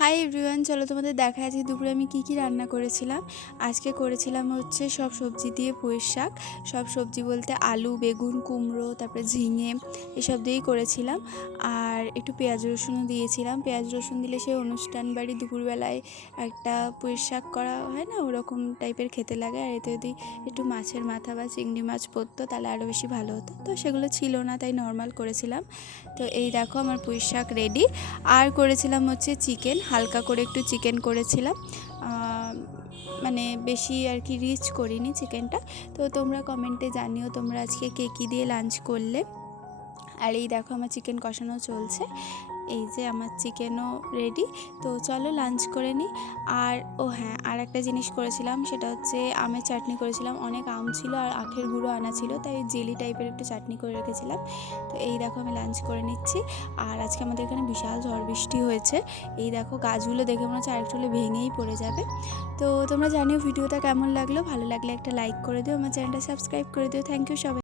Hi everyone, চলো তোমাদের দেখা আজকে দুপুরে আমি কি রান্না করেছিলাম। আজকে করেছিলাম হচ্ছে সব সবজি দিয়ে পুঁই শাক। সব সবজি বলতে আলু, বেগুন, কুমড়ো, তারপরে ঝিঙে এসব দিয়েই করেছিলাম। আর একটু পেঁয়াজ রসুনও দিয়েছিলাম। পেঁয়াজ রসুন দিলে সেই অনুষ্ঠান বাড়ি দুপুরবেলায় একটা পুঁই শাক করা হয় না, ওরকম টাইপের খেতে লাগে। আর এতে যদি একটু মাছের মাথা বা চিংড়ি মাছ পড়তো তাহলে আরও বেশি ভালো হতো। তো সেগুলো ছিল না, তাই নর্মাল করেছিলাম। তো এই দেখো আমার পুঁই শাক রেডি। আর করেছিলাম হচ্ছে চিকেন, হালকা করে একটু চিকেন করেছিলাম, মানে বেশি আর কি রিচ করিনি চিকেনটা। তো তোমরা কমেন্টে জানিও তোমরা আজকে কে কী দিয়ে লাঞ্চ করলে। আর এই দেখো আমার চিকেন কষানো চলছে, এই যে আমার চিকেনও রেডি। তো চলো লাঞ্চ করে নিই। আর হ্যাঁ, আর একটা জিনিস করেছিলাম, সেটা হচ্ছে আমের চাটনি করেছিলাম। অনেক আম ছিল আর আখের গুঁড়ো আনা ছিল, তাই জেলি টাইপের একটু চাটনি করে রেখেছিলাম। তো এই দেখো আমি লাঞ্চ করে নিচ্ছি। আর আজকে আমাদের এখানে বিশাল ঝড় বৃষ্টি হয়েছে। এই দেখো গাছগুলো দেখে মনে হচ্ছে আরেকটু হলে ভেঙেই পড়ে যাবে। তো তোমরা জানিও ভিডিওটা কেমন লাগলো। ভালো লাগলে একটা লাইক করে দিও, আমার চ্যানেলটা সাবস্ক্রাইব করে দিও। থ্যাংক ইউ সবাই।